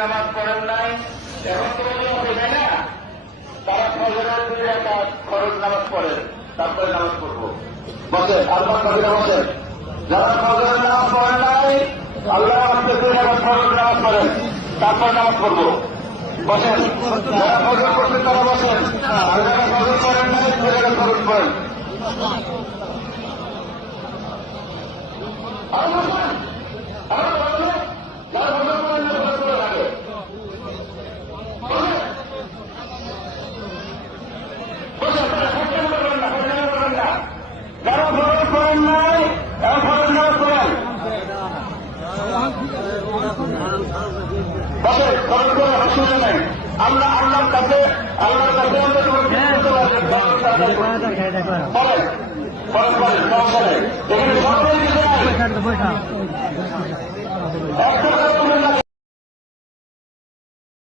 নামাজ পড়েন নাই, এখন তো তাই না? তারা ফজরের 2 রাকাত ফরজ নামাজ পড়ে, তারপরে নামাজ পড়বো। বসে আল্লাহ কাবিরা বসেন, যারা ফজরের নামাজ পড়েন নাই, আল্লাহ আজকে 2 রাকাত ফরজ নামাজ পড়েন, তারপর নামাজ পড়বো। বসেন, যারা ফজর পড়ছেন তারা বসেন, আর যারা ফজর পড়েন নাই 2 রাকাত ফরজ পড়েন। আরো বসেন, আরো বসেন, যারা ফজর পড়েন না ফজর পড়ে থাকে। যারা ফরজ করেন নাই এবং ফরজ নামাজ পড়েন, বসে ফরজ করে অসুবিধা নেই। আমরা আল্লাহর কাছে বলেন ফরজ করেন, সমস্যা নেই। এখানে সরকারি কিছু নাই।